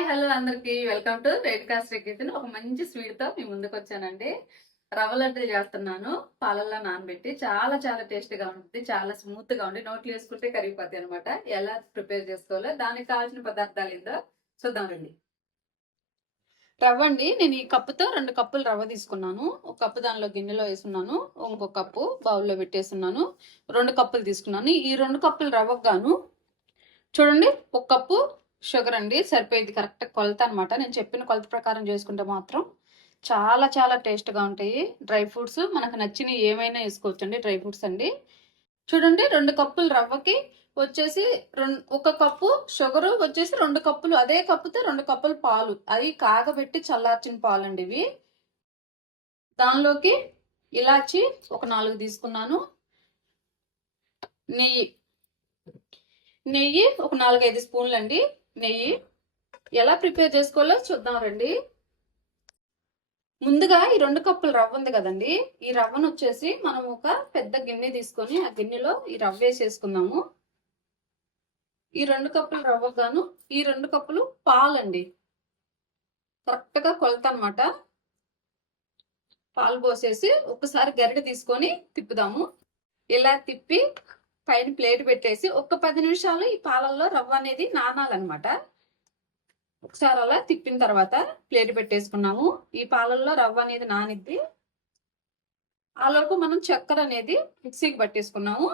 Hi hello అందరికి. Welcome to red cast kitchen. ఒక మంచి స్వీట్తో మీ ముందుకు వచ్చానండి. రవ్వ లడ్డు చేస్తున్నాను. పాలల్లో నానబెట్టి చాలా చాలా టేస్ట్గా ఉంటుంది. చాలా స్మూత్గా ఉండి నోట్లు వేసుకుంటే కరిగిపోతాయి అనమాట ఎలా ప్రిపేర్ చేసుకోవాలో దానికి కావాల్సిన పదార్థాలు ఏందో చూద్దామండి రవ్వ అండి నేను ఈ కప్పుతో రెండు కప్పులు రవ్వ తీసుకున్నాను. ఒక కప్పు దానిలో గిన్నెలో వేసుకున్నాను ఇంకొక కప్పు బౌల్లో పెట్టేసున్నాను. రెండు కప్పులు తీసుకున్నాను. ఈ రెండు కప్పులు రవ్వకు గాను చూడండి ఒక కప్పు షుగర్ అండి సరిపోయింది కరెక్ట్ కొలత అనమాట నేను చెప్పిన కొలత ప్రకారం చేసుకుంటే మాత్రం చాలా చాలా టేస్ట్గా ఉంటాయి. డ్రై ఫ్రూట్స్ మనకు నచ్చినవి ఏమైనా వేసుకోవచ్చు అండి డ్రై ఫ్రూట్స్ అండి. చూడండి రెండు కప్పులు రవ్వకి వచ్చేసి రెండు ఒక కప్పు షుగర్ వచ్చేసి రెండు కప్పులు అదే కప్పుతో రెండు కప్పులు పాలు. అవి కాగబెట్టి చల్లార్చిన పాలు అండి ఇవి. దానిలోకి ఇలాచి ఒక నాలుగు తీసుకున్నాను. నెయ్యి నెయ్యి ఒక నాలుగైదు స్పూన్లు అండి నెయ్యి. ఎలా ప్రిపేర్ చేసుకోవాలో చూద్దాం రండి. ముందుగా ఈ రెండు కప్పులు రవ్వ ఉంది కదండి. ఈ రవ్వను వచ్చేసి మనం ఒక పెద్ద గిన్నె తీసుకొని ఆ గిన్నెలో ఈ రవ్వ వేసేసుకుందాము. ఈ రెండు కప్పులు రవ్వ గాను ఈ రెండు కప్పులు పాలండి. కరెక్ట్గా కొలత అనమాట పాలు పోసేసి ఒకసారి గరిటె తీసుకొని తిప్పుదాము. ఇలా తిప్పి పైన ప్లేట్ పెట్టేసి ఒక పది నిమిషాలు ఈ పాలల్లో రవ్వ అనేది నానాలన్నమాట. ఒకసారి అలా తిప్పిన తర్వాత ప్లేట్ పెట్టేసుకున్నాము. ఈ పాలల్లో రవ్వ అనేది నానిద్ది. ఆలోపు మనం చక్కెర అనేది మిక్సీకి పట్టేసుకున్నాము.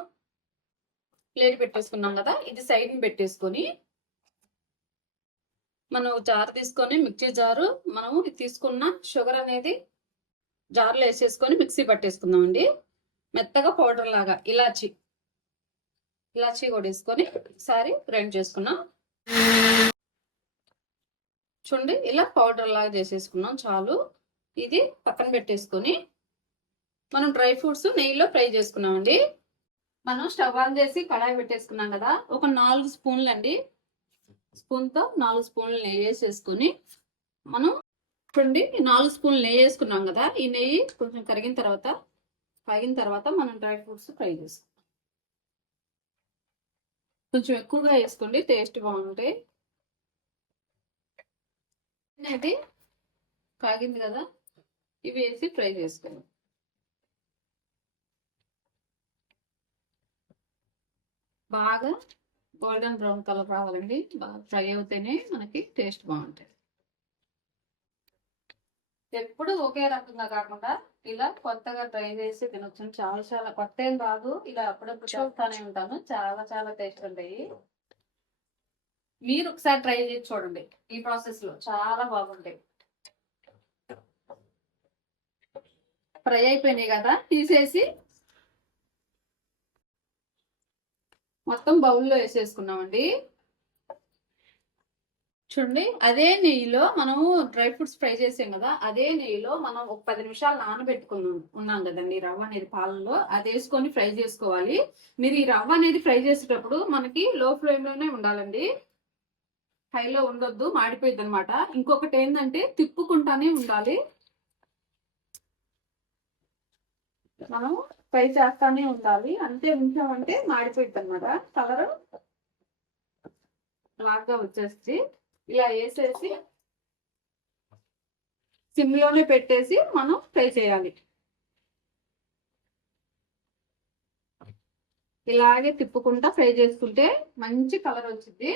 ప్లేట్ పెట్టేసుకున్నాం కదా ఇది సైడ్ని పెట్టేసుకొని మనం జారు తీసుకొని మిక్సీ జారు మనము తీసుకున్న షుగర్ అనేది జార్లో వేసేసుకొని మిక్సీ పట్టేసుకుందామండి. మెత్తగా పౌడర్ లాగా ఇలాచి. ఇలాచీ కూడా వేసుకొని ఒకసారి గ్రైండ్ చేసుకున్నాం. చూడండి ఇలా పౌడర్ లాగా చేసేసుకున్నాం చాలు. ఇది పక్కన పెట్టేసుకొని మనం డ్రై ఫ్రూట్స్ నెయ్యిలో ఫ్రై చేసుకున్నామండి. మనం స్టవ్ ఆన్ చేసి కడాయి పెట్టేసుకున్నాం కదా ఒక నాలుగు స్పూన్లు అండి. స్పూన్తో నాలుగు స్పూన్లు నెయ్యి వేసేసుకొని మనం చూడండి నాలుగు స్పూన్లు నెయ్యి వేసుకున్నాం కదా ఈ నెయ్యి కొంచెం కరిగిన తర్వాత కరిగిన తర్వాత మనం డ్రై ఫ్రూట్స్ ఫ్రై చేసుకుంటాం కొంచెం ఎక్కువగా వేసుకోండి టేస్ట్ బాగుంటాయి అనేది కాగింది కదా ఇవి వేసి ఫ్రై చేసుకోండి బాగా గోల్డెన్ బ్రౌన్ కలర్ రావాలండి బాగా ఫ్రై అవుతేనే మనకి టేస్ట్ బాగుంటుంది. ఎప్పుడు ఒకే రకంగా కాకుండా ఇలా కొత్తగా ట్రై చేసి తినొచ్చు చాలా చాలా కొత్త ఏం కాదు. ఇలా అప్పుడప్పుడు చేస్తానే ఉంటాను. చాలా చాలా టేస్ట్ ఉంటాయి. మీరు ఒకసారి ట్రై చేసి చూడండి. ఈ ప్రాసెస్లో చాలా బాగుంటాయి. ఫ్రై అయిపోయినాయి కదా? తీసేసి మొత్తం బౌల్లో వేసేసుకున్నామండి చూడండి అదే నెయ్యిలో మనము డ్రై ఫ్రూట్స్ ఫ్రై చేసాం కదా అదే నెయ్యిలో మనం ఒక పది నిమిషాలు నానబెట్టుకుని ఉన్నాం కదండి రవ్వ అనేది పాలలో అది వేసుకొని ఫ్రై చేసుకోవాలి. మీరు ఈ రవ్వ అనేది ఫ్రై చేసేటప్పుడు మనకి లో ఫ్లేమ్లోనే ఉండాలండి. హైలో ఉండొద్దు మాడిపోయింది అనమాట ఇంకొకటి ఏంటంటే తిప్పుకుంటానే ఉండాలి. మనం ఫ్రై చేస్తానే ఉండాలి. అంతే ఉంచామంటే మాడిపోయింది అనమాట కలర్ లాగా వచ్చేసి ఇలా వేసేసి సిమ్లోనే పెట్టేసి మనం ఫ్రై చేయాలి. ఇలాగే తిప్పుకుంటా ఫ్రై చేసుకుంటే మంచి కలర్ వచ్చింది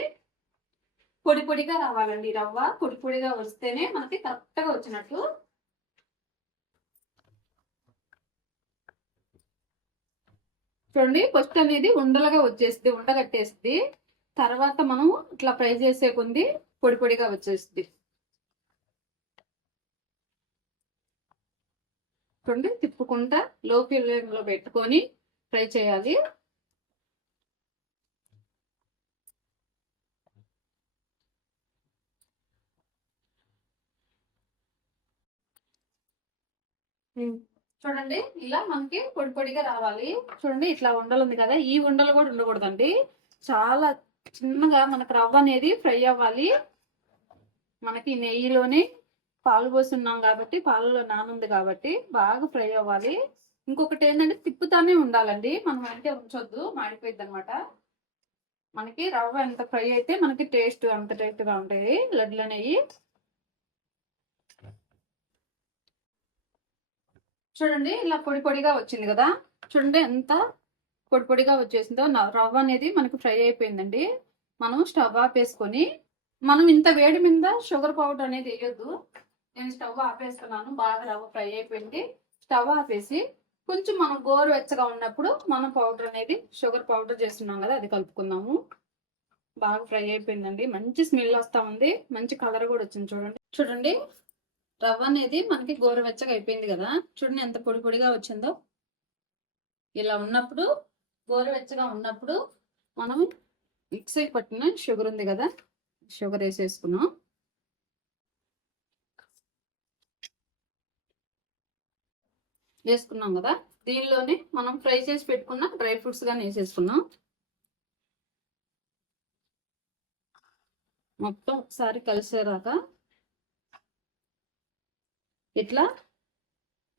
పొడి పొడిగా రావాలండి రవ్వ. పొడి పొడిగా వస్తేనే మనకి కరెక్ట్గా వచ్చినట్టు. చూడండి ఫస్ట్ అనేది ఉండలుగా వచ్చేస్తుంది ఉండగట్టేస్తుంది. తర్వాత మనం ఇట్లా ఫ్రై చేసే కొంది పొడి పొడిగా వచ్చేస్తుంది. చూడండి తిప్పుకుంటా లో ఫ్లేమ్లో పెట్టుకొని ఫ్రై చేయాలి. చూడండి ఇలా మనకి పొడి పొడిగా రావాలి. చూడండి ఇట్లా ఉండలు ఉంది కదా ఈ ఉండలు కూడా ఉండకూడదండి. చాలా చిన్నగా మనకు రవ్వ అనేది ఫ్రై అవ్వాలి. మనకి నెయ్యిలోనే పాలు పోస్తున్నాం కాబట్టి పాలలో నానుంది కాబట్టి బాగా ఫ్రై అవ్వాలి. ఇంకొకటి ఏంటంటే తిప్పుతానే ఉండాలండి. మనం అంటే ఉంచొద్దు మాడిపోయింది అనమాట మనకి రవ్వ ఎంత ఫ్రై అయితే మనకి టేస్ట్ అంత టేస్ట్గా ఉంటుంది ఉంటాయి. లడ్లు అనేవి. చూడండి ఇలా పొడి పొడిగా వచ్చింది కదా. చూడండి ఎంత పొడి పొడిగా వచ్చేసిందో రవ్వ అనేది మనకు ఫ్రై అయిపోయిందండి. మనం స్టవ్ ఆపేసుకొని మనం ఇంత వేడి మీద షుగర్ పౌడర్ అనేది వేయొద్దు. నేను స్టవ్ ఆపేసుకున్నాను బాగా రవ్వ ఫ్రై అయిపోయింది. స్టవ్ ఆపేసి కొంచెం మనం గోరు వెచ్చగా ఉన్నప్పుడు మనం పౌడర్ అనేది షుగర్ పౌడర్ చేస్తున్నాం కదా అది కలుపుకుందాము. బాగా ఫ్రై అయిపోయిందండి. మంచి స్మెల్ వస్తా ఉంది. మంచి కలర్ కూడా వచ్చింది చూడండి. చూడండి రవ్వ అనేది మనకి గోరువెచ్చగా అయిపోయింది కదా. చూడండి ఎంత పొడి పొడిగా వచ్చిందో. ఇలా ఉన్నప్పుడు గోరువెచ్చగా ఉన్నప్పుడు మనం మిక్సీ పట్టిన షుగర్ ఉంది కదా షుగర్ వేసేసుకున్నాం. వేసుకున్నాం కదా దీనిలోనే మనం ఫ్రై చేసి పెట్టుకున్న డ్రై ఫ్రూట్స్ కానీ వేసేసుకున్నాం. మొత్తం ఒకసారి కలిసేరాక ఇట్లా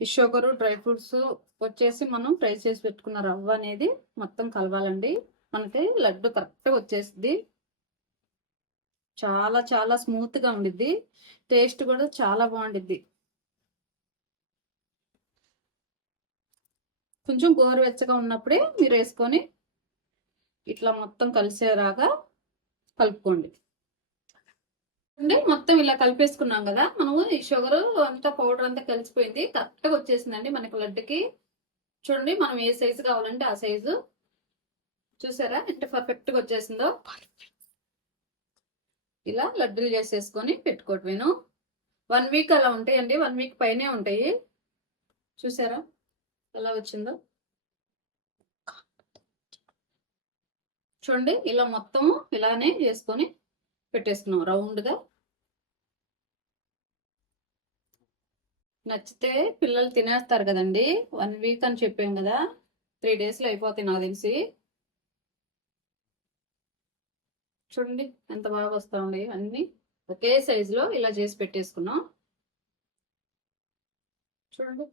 ఈ షుగరు డ్రై ఫ్రూట్స్ వచ్చేసి మనం ఫ్రై చేసి పెట్టుకున్న రవ్వ అనేది మొత్తం కలవాలండి. మనకి లడ్డు కరెక్ట్గా వచ్చేసింది చాలా చాలా స్మూత్గా ఉండిద్ది. టేస్ట్ కూడా చాలా బాగుండిద్ది. కొంచెం గోరువెచ్చగా ఉన్నప్పుడే మీరు వేసుకొని ఇట్లా మొత్తం కలిసేలాగా కలుపుకోండి. అంటే మొత్తం ఇలా కలిపేసుకున్నాం కదా మనము ఈ షుగర్ అంతా పౌడర్ అంతా కలిసిపోయింది. కరెక్ట్గా వచ్చేసిందండి మనకి లడ్డుకి చూడండి మనం ఏ సైజు కావాలంటే ఆ సైజు చూసారా ఎంత పర్ఫెక్ట్గా వచ్చేసిందో? ఇలా లడ్డూలు చేసేసుకొని పెట్టుకోవటమేను వన్ వీక్ అలా ఉంటాయండి వన్ వీక్ పైనే ఉంటాయి. చూసారా ఎలా వచ్చిందో? చూడండి ఇలా మొత్తము ఇలానే చేసుకొని పెట్టేసుకున్నాం. రౌండ్గా నచ్చితే పిల్లలు తినేస్తారు కదండి. వన్ వీక్ అని చెప్పాం కదా. త్రీ డేస్లో అయిపోతాయి నాకు తెలిసి. చూడండి ఎంత బాగా వస్తా ఉన్నాయి అన్నీ. ఒకే సైజులో ఇలా చేసి పెట్టేసుకున్నాం. చూడండి.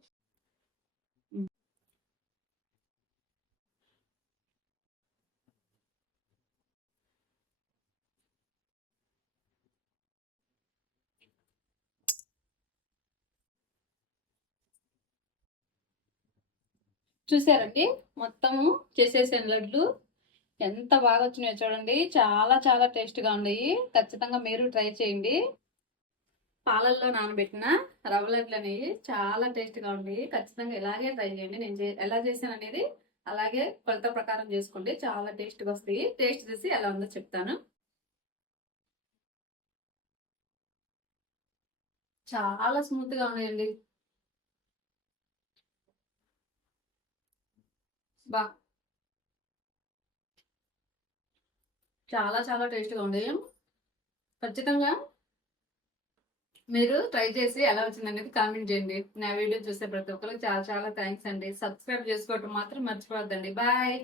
చూసారండి మొత్తము చేసేసాను లడ్లు ఎంత బాగా వచ్చినాయో చూడండి. చాలా చాలా టేస్ట్గా ఉన్నాయి. ఖచ్చితంగా మీరు ట్రై చేయండి. పాలల్లో నానబెట్టిన రవ్వ లడ్లు అనేవి చాలా టేస్ట్గా ఉన్నాయి. ఖచ్చితంగా ఇలాగే ట్రై చేయండి. నేను చే- ఎలా చేశాను అనేది అలాగే కొలత ప్రకారం చేసుకోండి. చాలా టేస్ట్గా వస్తాయి. టేస్ట్ చేసి ఎలా ఉందో చెప్తాను. చాలా స్మూత్గా ఉన్నాయండి. బా. చాలా చాలా టేస్ట్గా ఉంది. ఖచ్చితంగా మీరు ట్రై చేసి ఎలా వచ్చింది అనేది కామెంట్ చేయండి. నా వీడియో చూసే ప్రతి ఒక్కరికి చాలా చాలా థ్యాంక్స్ అండి. సబ్స్క్రైబ్ చేసుకోవటం మాత్రం మర్చిపోవద్దండి. బాయ్.